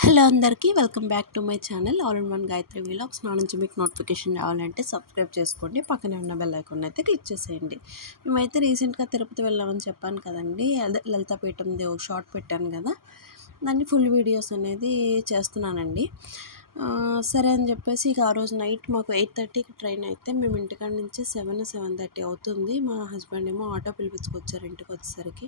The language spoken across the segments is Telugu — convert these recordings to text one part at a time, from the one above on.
హలో అందరికీ welcome back to my channel all in one Gayatri vlogs. నా నుంచి మీకు నోటిఫికేషన్ రావాలంటే సబ్స్క్రైబ్ చేసుకోండి, పక్కనే ఉన్న బెల్ ఐకాన్ అయితే క్లిక్ చేసేయండి. మేమైతే రీసెంట్గా తిరుపతి వెళ్ళామని చెప్పాను కదండి, అదే లలితాపీఠంది ఒక షార్ట్ పెట్టాను కదా, దాన్ని ఫుల్ వీడియోస్ అనేది చేస్తున్నానండి. సరే అని చెప్పేసి ఇక ఆ రోజు నైట్ మాకు 8:30కి ట్రైన్ అయితే మేము ఇంటికాడ నుంచి 7:30 అవుతుంది. మా హస్బెండ్ ఏమో ఆటో పిలిపించుకొచ్చారు ఇంటికి వచ్చేసరికి.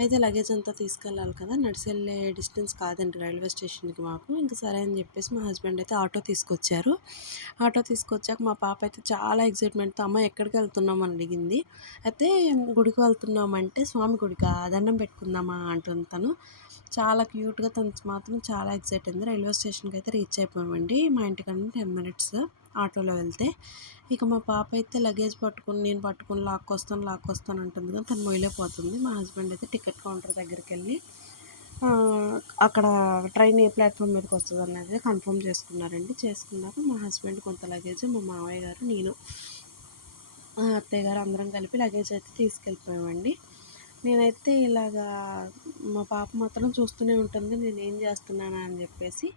అయితే లగేజ్ అంతా తీసుకెళ్ళాలి కదా, నడిచి వెళ్ళే డిస్టెన్స్ కాదండి రైల్వే స్టేషన్కి మాకు. ఇంకా సరే అని చెప్పేసి మా హస్బెండ్ అయితే ఆటో తీసుకొచ్చారు. ఆటో తీసుకొచ్చాక మా పాప అయితే చాలా ఎక్సైట్మెంట్తో అమ్మ ఎక్కడికి వెళ్తున్నాం అని అడిగింది. అయితే గుడికి వెళ్తున్నామంటే స్వామి గుడికా, దండం పెట్టుకుందామా అంటుంది తను. చాలా క్యూట్గా తను మాత్రం చాలా ఎక్సైట్ అయింది. రైల్వే స్టేషన్కి అయితే రీచ్ అయిపోయామండి. మా ఇంటికాడ 10 మినిట్స్ ఆటోలో వెళ్తే. ఇక మా పాప అయితే లగేజ్ పట్టుకుని నేను పట్టుకుని లాక్కొస్తాను అంటుంది కానీ తను మొయ్యలేకపోతుంది. మా హస్బెండ్ అయితే టికెట్ కౌంటర్ దగ్గరికి వెళ్ళి అక్కడ ట్రైన్ ఏ ప్లాట్ఫామ్ మీదకి వస్తుంది అనేది కన్ఫర్మ్ చేసుకున్నాక మా హస్బెండ్ కొంత లగేజ్, మా మామయ్య గారు, నేను, అత్తయ్య గారు అందరం కలిపి లగేజ్ అయితే తీసుకెళ్ళిపోయామండి. నేనైతే ఇలాగా మా పాప మాత్రం చూస్తూనే ఉంటుంది నేనేం చేస్తున్నానా అని చెప్పేసి.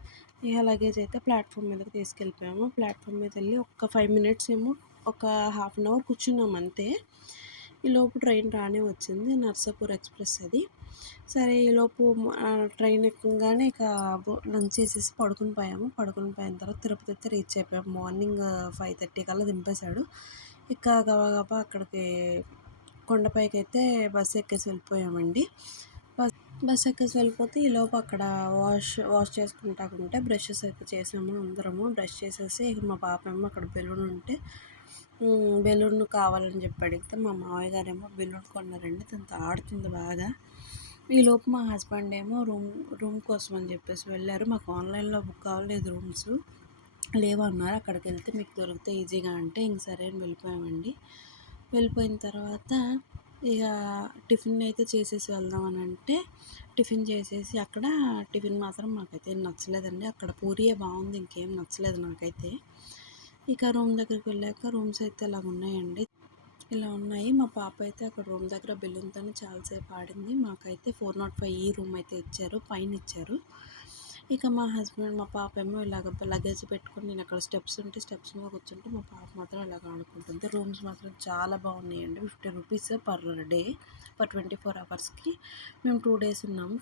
ఇక లగేజ్ అయితే ప్లాట్ఫామ్ మీదకి తీసుకెళ్ళిపోయాము. ప్లాట్ఫామ్ మీద వెళ్ళి ఒక 5 మినిట్స్ ఏమో, ఒక హాఫ్ అన్ అవర్ కూర్చున్నాం అంతే. ఈలోపు ట్రైన్ రానే వచ్చింది, నర్సాపూర్ ఎక్స్ప్రెస్ అది. సరే ఈలోపు ట్రైన్ ఎక్కగానే ఇక లంచ్ చేసేసి పడుకుని పోయిన తర్వాత తిరుపతి అయితే రీచ్ అయిపోయాము. మార్నింగ్ 5:30 కల్లా దింపేశాడు. ఇక గబగబా అక్కడికి కొండపైకి అయితే బస్సు ఎక్కేసి వెళ్ళిపోయామండి. బస్ ఎక్కేసి వెళ్ళిపోతే ఈలోపు అక్కడ వాష్ చేసుకుంటాకుంటే బ్రషెస్ అయితే చేసాము. అందరము బ్రష్ చేసేసి ఇక మా పాప ఏమో అక్కడ బెలూన్ ఉంటే బెలూన్ కావాలని చెప్పి అడిగితే మా మామయ్య గారేమో బెలూన్ కొన్నారండి. తనతో ఆడుతుంది బాగా. ఈలోపు మా హస్బెండ్ ఏమో రూమ్ కోసం అని చెప్పేసి వెళ్ళారు. మాకు ఆన్లైన్లో బుక్ అవ్వలేదు రూమ్స్, లేవన్నారు. అక్కడికి వెళ్తే మీకు దొరికితే ఈజీగా అంటే ఇంక సరే అని వెళ్ళిపోయామండి. వెళ్ళిపోయిన తర్వాత ఇక టిఫిన్ అయితే చేసేసి వెళ్దామని అంటే టిఫిన్ చేసేసి అక్కడ టిఫిన్ మాత్రం మాకైతే నచ్చలేదండి. అక్కడ పూరియే బాగుంది, ఇంకేం నచ్చలేదు నాకైతే. ఇక రూమ్ దగ్గరికి వెళ్ళాక రూమ్స్ అయితే ఇలా ఉన్నాయి. మా పాప అయితే అక్కడ రూమ్ దగ్గర బెలూన్తో చాలాసేపు ఆడింది. మాకైతే 405 రూమ్ అయితే ఇచ్చారు, పైన ఇచ్చారు. ఇక మా హస్బెండ్ మా పాప ఏమో ఇలాగ లగేజ్ పెట్టుకొని నేను అక్కడ స్టెప్స్ ఉంటే స్టెప్స్ మీద కూర్చుంటే మా పాప మాత్రం ఇలాగ ఆడుకుంటుంది. రూమ్స్ మాత్రం చాలా బాగున్నాయండి. 50 రూపీస్ పర్ డే, పర్ 24 అవర్స్కి. మేము 2 డేస్ ఉన్నాము.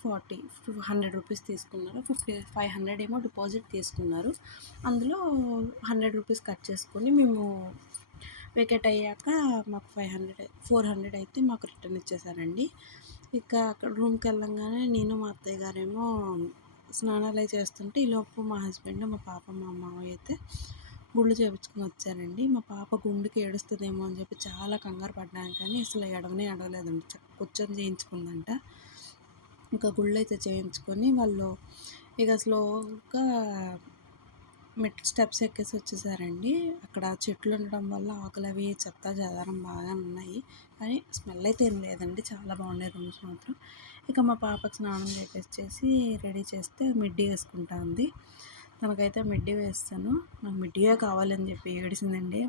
100 రూపీస్ తీసుకున్నారు. 500 ఏమో డిపాజిట్ తీసుకున్నారు. అందులో 100 రూపీస్ కట్ చేసుకొని మేము వేకేట్ అయ్యాక మాకు 400 అయితే మాకు రిటర్న్ ఇచ్చేసారండి. ఇక అక్కడ రూమ్కి వెళ్ళంగానే నేను మా అత్తయ్య గారేమో స్నానాలు చేస్తుంటే ఈలోపు మా హస్బెండ్, మా పాప, మా మామయ్య అయితే గుళ్ళు చేయించుకుని వచ్చారండి. మా పాప గుండుకి ఏడుస్తుందేమో అని చెప్పి చాలా కంగారు పడ్డాను కానీ అసలు ఏడవలేదండి. కూర్చొని చేయించుకుందంట. ఇంకా గుళ్ళు అయితే చేయించుకొని వాళ్ళు ఇక స్లోగా స్టెప్స్ ఎక్కేసి వచ్చేసారండి. అక్కడ చెట్లు ఉండడం వల్ల ఆకులు అవి చెత్త చెదారం బాగా ఉన్నాయి, కానీ స్మెల్ అయితే ఏం లేదండి. చాలా బాగున్నాయి రూమ్స్ మాత్రం. ఇక మా పాపకు స్నానం చేసి రెడీ చేస్తే మిడ్డీ వేసుకుంటా ఉంది. తనకైతే మిడ్డీ వేస్తాను, నాకు మిడ్డీయే కావాలని చెప్పి ఏడిసిందండి.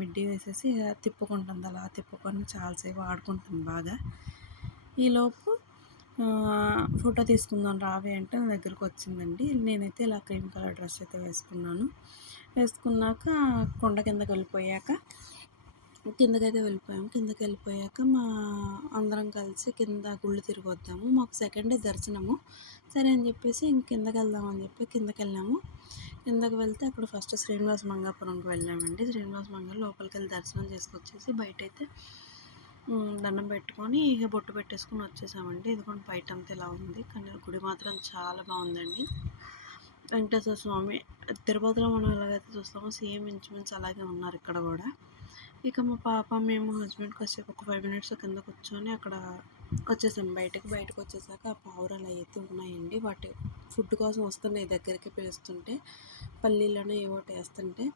మిడ్డీ వేసేసి తిప్పుకుంటుంది, అలా తిప్పుకొని చాలాసేపు ఆడుకుంటుంది బాగా. ఈలోపు ఫోటో తీసుకుందాం రావే అంటే నా దగ్గరకు వచ్చిందండి. నేనైతే ఇలా క్రీమ్ కలర్ డ్రెస్ అయితే వేసుకున్నాక కొండ కిందకి వెళ్ళిపోయాక మా అందరం కలిసి కింద గుళ్ళు తిరిగి వద్దాము. మాకు సెకండ్ డే దర్శనము. సరే అని చెప్పేసి కిందకి వెళ్దామని చెప్పి కిందకి వెళ్ళాము. కిందకి వెళ్తే అక్కడ ఫస్ట్ శ్రీనివాస మంగాపురంకి వెళ్ళామండి. శ్రీనివాస మంగళ లోపలికి వెళ్ళి దర్శనం చేసుకొచ్చేసి బయట అయితే దండం పెట్టుకొని ఇక బొట్టు పెట్టేసుకొని వచ్చేసామండి. ఇదిగోండి బయట అంతా ఇలా ఉంది, కానీ గుడి మాత్రం చాలా బాగుందండి. వెంకటేశ్వర స్వామి తిరుపతిలో మనం ఎలాగైతే చూస్తామో సేమ్ ఇంచుమించు అలాగే ఉన్నారు ఇక్కడ కూడా. ఇక మా పాప మేము హస్బెండ్కి వచ్చాక ఒక 5 మినిట్స్ కింద కూర్చొని అక్కడ వచ్చేసాం. బయటకు వచ్చేసాక ఆ పావురాలు అయితే ఉన్నాయండి. వాటి ఫుడ్ కోసం వస్తున్నాయి, దగ్గరికి పిలుస్తుంటే పల్లీలను ఏవోటి వేస్తుంటే.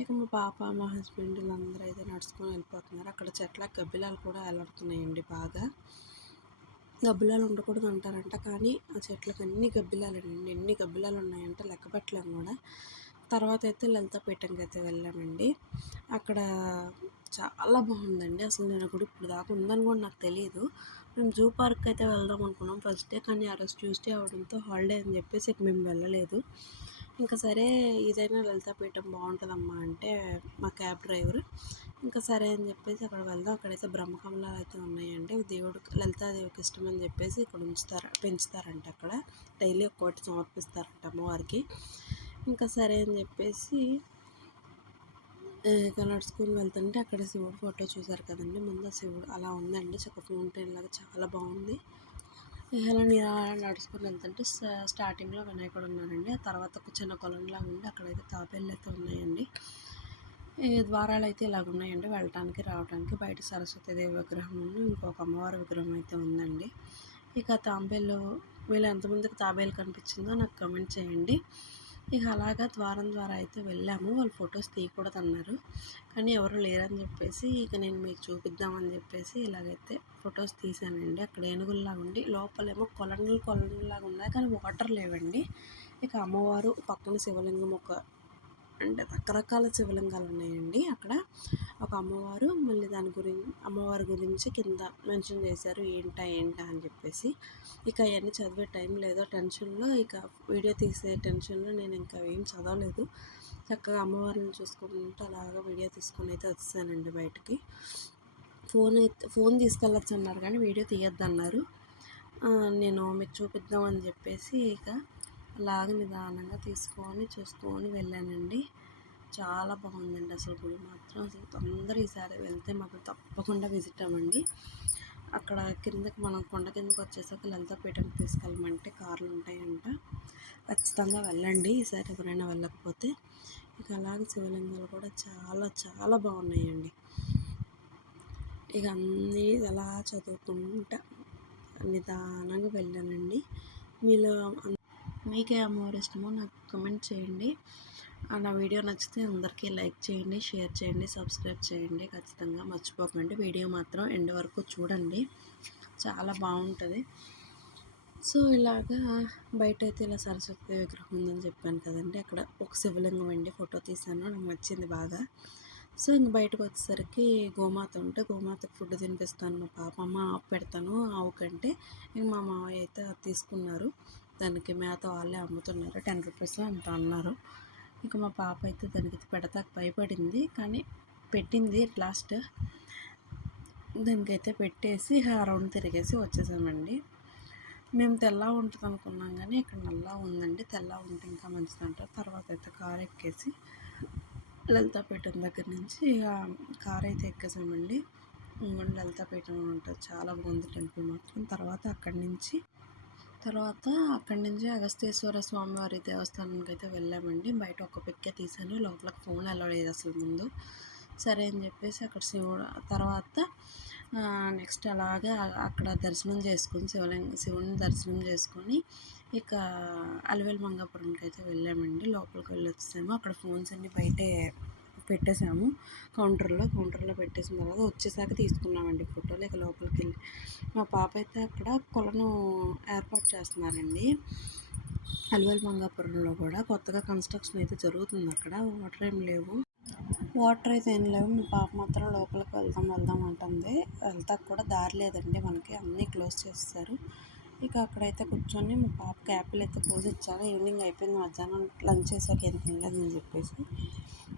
ఇక మా పాప, మా హస్బెండ్ వీళ్ళందరూ అయితే నడుచుకొని వెళ్ళిపోతున్నారు. అక్కడ చెట్ల గబ్బిలాలు కూడా ఎలాడుతున్నాయండి బాగా. గబ్బిలాలు ఉండకూడదు అంటారంట, కానీ ఆ చెట్లకు అన్ని గబ్బిలాలండి. ఎన్ని గబ్బిలాలు ఉన్నాయంటే లెక్క పెట్టలేము కూడా. తర్వాత అయితే లలితాపీఠంకి అయితే వెళ్ళామండి. అక్కడ చాలా బాగుందండి. అసలు నేను గుడి ఇప్పుడు దాకా ఉందని కూడా నాకు తెలియదు. మేము జూ పార్క్ అయితే వెళ్దాం అనుకున్నాం ఫస్ట్ డే, కానీ ఆ రోజు ట్యూస్డే అవడంతో హాలిడే అని చెప్పేసి ఇక మేము వెళ్ళలేదు. ఇంకా సరే ఇదైనా లలితాపీఠం బాగుంటుందమ్మా అంటే మా క్యాబ్ డ్రైవర్ ఇంకా సరే అని చెప్పేసి అక్కడ వెళ్దాం. అక్కడైతే బ్రహ్మకమలాలు అయితే ఉన్నాయండి. దేవుడు లలితాదేవికి ఇష్టం అని చెప్పేసి ఇక్కడ పెంచుతారంట. అక్కడ డైలీ ఒక్కోటి సమర్పిస్తారంట అమ్మవారికి. ఇంకా సరే అని చెప్పేసి ఇక నడుచుకుని వెళ్తుంటే అక్కడ శివుడు ఫోటో చూసారు కదండి. ముందు శివుడు అలా ఉందండి, చక్క ఫౌంటైన్ లాగా చాలా బాగుంది. ఇలా నడుచుకుని వెళ్తుంటే స్టార్టింగ్లో వినాయకుడు ఉన్నారండి. ఆ తర్వాత ఒక చిన్న కొలంలాగా ఉండి అక్కడైతే తాబేళ్ళు అయితే ఉన్నాయండి. ఈ ద్వారాలు అయితే ఇలాగ ఉన్నాయండి వెళ్ళటానికి రావడానికి. బయట సరస్వతీదేవి విగ్రహం ఇంకొక అమ్మవారి విగ్రహం అయితే ఉందండి. ఇక తాంబేలు వీళ్ళు ఎంతమందికి తాబేలు కనిపించిందో నాకు కమెంట్ చేయండి. ఇక అలాగా ద్వారం ద్వారా అయితే వెళ్ళాము. వాళ్ళు ఫొటోస్ తీయకూడదు అన్నారు, కానీ ఎవరు లేరని చెప్పేసి ఇక నేను మీకు చూపిద్దామని చెప్పేసి ఇలాగైతే ఫొటోస్ తీసానండి. అక్కడ ఏనుగుల్లాగా ఉండి లోపలేమో కొలనులాగా ఉన్నాయి, కానీ వాటర్ లేవండి. ఇక అమ్మవారు పక్కన శివలింగం అంటే రకరకాల శివలింగాలు ఉన్నాయండి. అక్కడ ఒక అమ్మవారు మళ్ళీ అమ్మవారి గురించి కింద మెన్షన్ చేశారు ఏంటా అని చెప్పేసి. ఇక అవన్నీ చదివే టైం లేదో టెన్షన్లో, ఇక వీడియో తీసే టెన్షన్లో నేను ఇంకా ఏం చదవలేదు. చక్కగా అమ్మవారిని చూసుకుంటూ అలాగా వీడియో తీసుకొని అయితే వచ్చేసానండి బయటికి. ఫోన్ తీసుకెళ్ళచ్చు అన్నారు, కానీ వీడియో తీయొద్దు అన్నారు. నేను మీకు చూపిద్దామని చెప్పేసి ఇక అలాగ నిదానంగా చూసుకొని వెళ్ళానండి. చాలా బాగుందండి అసలు గుడి మాత్రం. అసలు అందరూ ఈసారి వెళ్తే మాత్రం తప్పకుండా విజిట్ అవ్వండి. అక్కడ కిందకి మనం కొండ కిందకి వచ్చేసాక లలితాపీఠంకి తీసుకెళ్ళమంటే కార్లు ఉంటాయంట. ఖచ్చితంగా వెళ్ళండి ఈసారి ఎవరైనా వెళ్ళకపోతే. ఇక అలాగే శివలింగాలు కూడా చాలా చాలా బాగున్నాయండి. ఇక అన్నీ అలా చదువుకుంటా నిదానంగా వెళ్ళానండి. మీకే అమ్మవారు ఇష్టమో నాకు కమెంట్ చేయండి. నా వీడియో నచ్చితే అందరికీ లైక్ చేయండి, షేర్ చేయండి, సబ్స్క్రైబ్ చేయండి. ఖచ్చితంగా మర్చిపోకండి. వీడియో మాత్రం ఎండ్ వరకు చూడండి, చాలా బాగుంటుంది. సో ఇలాగా బయట అయితే ఇలా సరస్వతి విగ్రహం ఉందని చెప్పాను కదండి. అక్కడ ఒక శివలింగం అండి, ఫోటో తీసాను, నాకు నచ్చింది బాగా. సో ఇంక బయటకు వచ్చేసరికి గోమాత ఉంటే గోమాతకు ఫుడ్ తినిపిస్తాను. మా పాప అమ్మ పెడతాను ఆవుకంటే, ఇంక మా మావయ్య అయితే తీసుకున్నారు. దానికి మేత వాళ్ళే అమ్ముతున్నారు, 10 రూపీస్ అంత అన్నారు. ఇంకా మా పాప అయితే దానికి పెడతాక భయపడింది, కానీ పెట్టింది. లాస్ట్ దానికైతే పెట్టేసి రౌండ్ తిరిగేసి వచ్చేసామండి. మేము తెల్ల ఉంటుంది అనుకున్నాం, కానీ ఇక్కడ నల్ల ఉందండి. తెల్ల ఉంటే ఇంకా మంచిది అంటారు. తర్వాత అయితే కారు ఎక్కేసి లలితాపీఠం దగ్గర నుంచి కారు అయితే ఎక్కేసామండి. లలితాపీఠం ఉంటుంది, చాలా బాగుంది టెంపుల్ మాత్రం. తర్వాత అక్కడి నుంచి అగస్తేశ్వర స్వామివారి దేవస్థానానికి అయితే వెళ్ళామండి. బయట ఒక పిక్కే తీసాను, లోపలికి ఫోన్ అలౌ లేదు అసలు ముందు. సరే అని చెప్పేసి అక్కడ తర్వాత నెక్స్ట్ అలాగే అక్కడ దర్శనం చేసుకొని శివుని దర్శనం చేసుకొని ఇక అలివేలు మంగాపురంకి అయితే వెళ్ళామండి. లోపలికి వెళ్ళి వచ్చేసాము. అక్కడ ఫోన్స్ అన్నీ బయటే పెట్టేసాము, కౌంటర్లో పెట్టేసిన తర్వాత వచ్చేసాక తీసుకున్నామండి ఫోటోలు. ఇక లోపలికి వెళ్ళి మా పాప అయితే అక్కడ కొలను ఏర్పాటు చేస్తున్నారండి. అలివేలు మంగాపురంలో కూడా కొత్తగా కన్స్ట్రక్షన్ అయితే జరుగుతుంది. అక్కడ వాటర్ అయితే ఏం లేవు. మా పాప మాత్రం లోపలికి వెళ్దాం అంటుంది. వెళ్తాక కూడా దారి లేదండి మనకి, అన్నీ క్లోజ్ చేస్తారు. ఇక అక్కడైతే కూర్చొని మా పాపకి యాపిల్ అయితే కోసి ఇచ్చాను. ఈవినింగ్ అయిపోయింది, మధ్యాహ్నం లంచ్ చేసాక ఏం తినలేదని చెప్పేసి.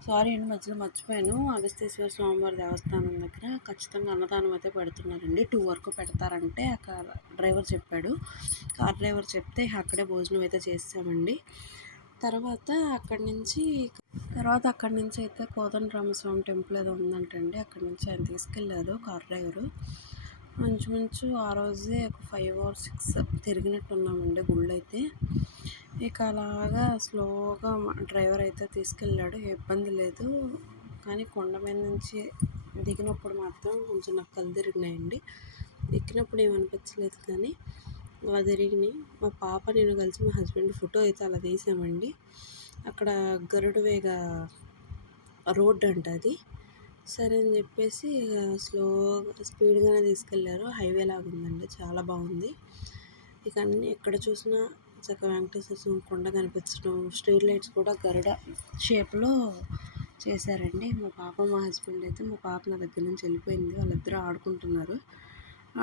సారీ అండి, మధ్యలో మర్చిపోయాను. అగస్తేశ్వర స్వామివారి దేవస్థానం దగ్గర ఖచ్చితంగా అన్నదానం అయితే పెడుతున్నారండి. 2 వరకు పెడతారంటే కార్ డ్రైవర్ చెప్తే అక్కడే భోజనం అయితే చేసామండి. తర్వాత అక్కడి నుంచి అయితే కోదండరామస్వామి టెంపుల్ ఏదో ఉందంటండి. అక్కడి నుంచి ఆయన తీసుకెళ్ళారు కార్ డ్రైవరు. మంచు ఆ రోజే ఒక 5 or 6 తిరిగినట్టు ఉన్నామండి గుళ్ళు అయితే. ఇక అలాగా స్లోగా డ్రైవర్ అయితే తీసుకెళ్ళాడు, ఇబ్బంది లేదు. కానీ కొండ మీద నుంచి దిగినప్పుడు మాత్రం కొంచెం నాకు కళ్ళు తిరిగినాయండి. ఎక్కినప్పుడు ఏమనిపించలేదు, కానీ అలా తిరిగినాయి. మా పాప నేను కలిసి మా హస్బెండ్ ఫోటో అయితే అలా తీసామండి. అక్కడ గరుడవేగ రోడ్ అంట అది. సరే అని చెప్పేసి స్పీడ్గానే తీసుకెళ్ళారు. హైవే లాగా ఉందండి, చాలా బాగుంది. ఇక అన్నీ ఎక్కడ చూసినా చక్కగా వెంకటేశ్వర స్వామి కొండ కనిపించడం, స్ట్రీట్ లైట్స్ కూడా గరుడ షేప్లో చేశారండి. మా హస్బెండ్ అయితే మా పాప నా దగ్గర నుంచి వెళ్ళిపోయింది, వాళ్ళిద్దరూ ఆడుకుంటున్నారు.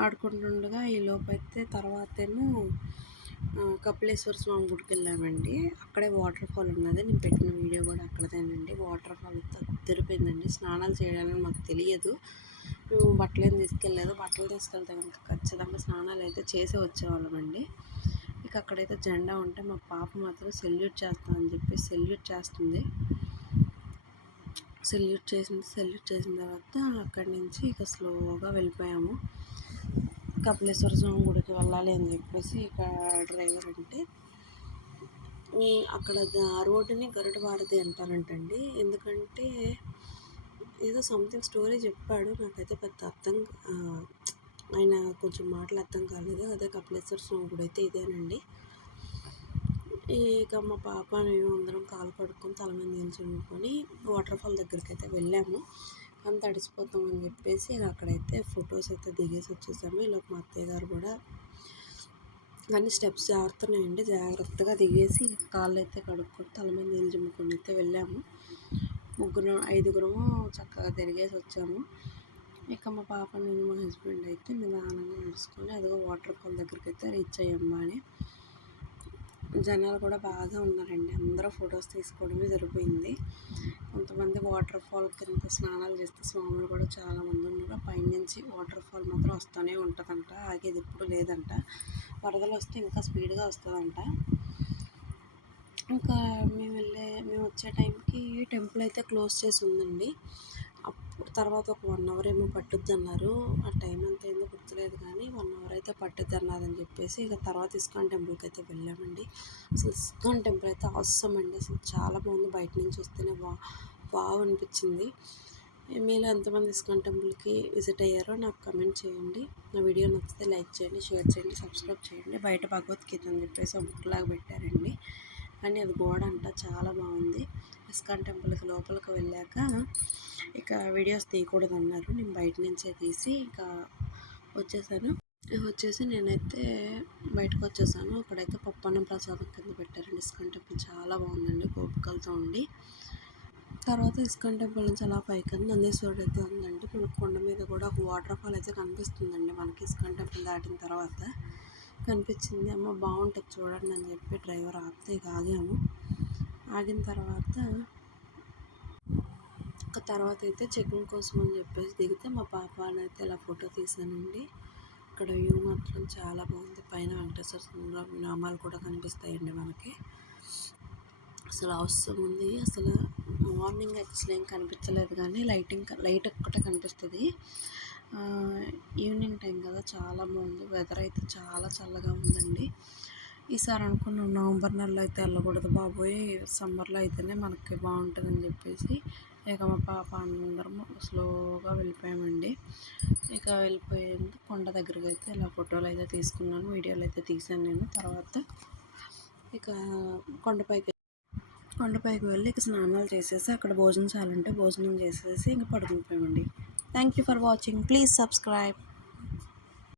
ఆడుకుంటుండగా ఈలోపు అయితే తర్వాతేమో కపిలేశ్వర స్వామి గుడికి వెళ్ళామండి. అక్కడే వాటర్ ఫాల్ ఉన్నది. నేను పెట్టిన వీడియో కూడా అక్కడదేనండి. Water fall తెరిపోయిందండి. స్నానాలు చేయాలని మాకు తెలియదు. మేము బట్టలేం తీసుకెళ్ళలేదు. బట్టలు తీసుకెళ్తే కనుక ఖచ్చితంగా స్నానాలు అయితే చేసే వచ్చేవాళ్ళమండి. ఇక అక్కడైతే జెండా ఉంటే మా పాప మాత్రం సెల్యూట్ చేస్తానని చెప్పి సెల్యూట్ చేస్తుంది. సెల్యూట్ చేసిన తర్వాత అక్కడి నుంచి ఇక స్లోగా వెళ్ళిపోయాము. కపిలేశ్వర స్వామి గుడికి వెళ్ళాలి అని చెప్పేసి ఇక డ్రైవర్ అంటే అక్కడ రోడ్డుని గరుడ భారతి అంటారంటండి. ఎందుకంటే ఏదో సంథింగ్ స్టోరీ చెప్పాడు. నాకైతే పెద్ద ఆయన కొంచెం మాటలు అర్థం కాలేదు. అదే కపిలేశ్వర స్వామి గుడి అయితే ఇదేనండి. ఇక మా పాప మేము అందరం కాలు కడుక్కొని తల మీద నీళ్ళు చిమ్ముకొని వాటర్ ఫాల్ దగ్గరికి అయితే వెళ్ళాము. అంత తడిసిపోతామని చెప్పేసి అక్కడైతే ఫొటోస్ అయితే దిగేసి వచ్చేసాము. ఇలా మా అత్తయ్య గారు కూడా కానీ స్టెప్స్ జారుతున్నాయండి. జాగ్రత్తగా దిగేసి కాళ్ళు అయితే కడుక్కొని తల మీద నీళ్ళు చిమ్ముకొని అయితే వెళ్ళాము. 5గురు చక్కగా తిరిగేసి వచ్చాము. ఇక మా పాప నేను మా హస్బెండ్ అయితే నిదానంగా నడుచుకొని అదిగో వాటర్ ఫాల్ దగ్గరికి అయితే రీచ్ అయ్యాము. అని జనాలు కూడా బాగా ఉన్నారండి. అందరూ ఫొటోస్ తీసుకోవడమే సరిపోయింది. కొంతమంది వాటర్ ఫాల్ కింద స్నానాలు చేస్తే స్వాములు కూడా చాలామంది ఉన్నారు. పైనుంచి వాటర్ ఫాల్ మాత్రం వస్తూనే ఉంటుందంట. ఆగేది ఎప్పుడు లేదంట. వరదలు వస్తే ఇంకా స్పీడ్గా వస్తుందంట. ఇంకా మేము వచ్చే టైంకి టెంపుల్ అయితే క్లోజ్ చేసి ఉందండి. అప్పుడు తర్వాత ఒక 1 అవర్ ఏమో పట్టుద్ది అన్నారు. ఆ టైం అంతా ఏందో గుర్తులేదు కానీ 1 అవర్ అయితే పట్టుద్ది అన్నారని చెప్పేసి ఇక తర్వాత ఇస్కాన్ టెంపుల్కి అయితే వెళ్ళామండి. అసలు ఇస్కాన్ టెంపుల్ అయితే అవసరం అండి. అసలు చాలా బాగుంది. బయట నుంచి వస్తేనే వావ్ అనిపించింది. మీలో ఎంతమంది ఇస్కాన్ టెంపుల్కి విజిట్ అయ్యారో నాకు కమెంట్ చేయండి. నా వీడియో నచ్చితే లైక్ చేయండి, షేర్ చేయండి, సబ్స్క్రైబ్ చేయండి. బయట భగవద్గీత అని చెప్పేసి ఒక బుక్లాగా పెట్టారండి. కానీ అది గోడ అంట చాలా బాగుంది. ఇస్కాన్ టెంపుల్కి లోపలికి వెళ్ళాక ఇక వీడియోస్ తీయకూడదు అన్నారు. నేను బయట నుంచే తీసి ఇక వచ్చేసి నేనైతే బయటకు వచ్చేసాను. అక్కడైతే పప్పన్నం ప్రసాదం కింద పెట్టారండి. ఇస్కాన్ టెంపుల్ చాలా బాగుందండి. గోపికలతో ఉండి తర్వాత ఇస్కాన్ టెంపుల్ నుంచి అలా పైకి నందీశ్వరుడు అయితే ఉందండి. మనకు కొండ మీద కూడా ఒక వాటర్ ఫాల్ అయితే కనిపిస్తుందండి. మనకి ఇస్కాన్ టెంపుల్ దాటిన తర్వాత కనిపించింది. అమ్మ బాగుంటుంది చూడండి అని చెప్పి డ్రైవర్ ఆపితే ఇక ఆగాము. ఆగిన తర్వాత అయితే చెకింగ్ కోసం అని చెప్పేసి దిగితే మా పాపని అయితే ఇలా ఫోటో తీసానండి. ఇక్కడ వ్యూ మాత్రం చాలా బాగుంది. పైన వెంకటేశ్వర స్వామి నామాలు కూడా కనిపిస్తాయండి మనకి. అసలు అవసరం ఉంది. అసలు మార్నింగ్ అసలు ఏం కనిపించలేదు కానీ లైట్ ఒక్కటే కనిపిస్తుంది. ఈవినింగ్ టైం కదా చాలా బాగుంది. వెదర్ అయితే చాలా చల్లగా ఉందండి. ఈసారి అనుకున్నాం నవంబర్ నెలలో అయితే వెళ్ళకూడదు బాబోయ్, సమ్మర్లో అయితేనే మనకి బాగుంటుందని చెప్పేసి ఇక మా పాప అందరము స్లోగా వెళ్ళిపోయామండి. ఇక వెళ్ళిపోయింది కొండ దగ్గరికి అయితే ఇలా ఫోటోలు అయితే తీసుకున్నాను, వీడియోలు అయితే తీసాను నేను. తర్వాత ఇక కొండపైకి వెళ్ళి ఇక స్నానాలు చేసేసి అక్కడ భోజనం చేయాలంటే భోజనం చేసేసి ఇంక పడుకుంటామండి. Thank you for watching. Please subscribe.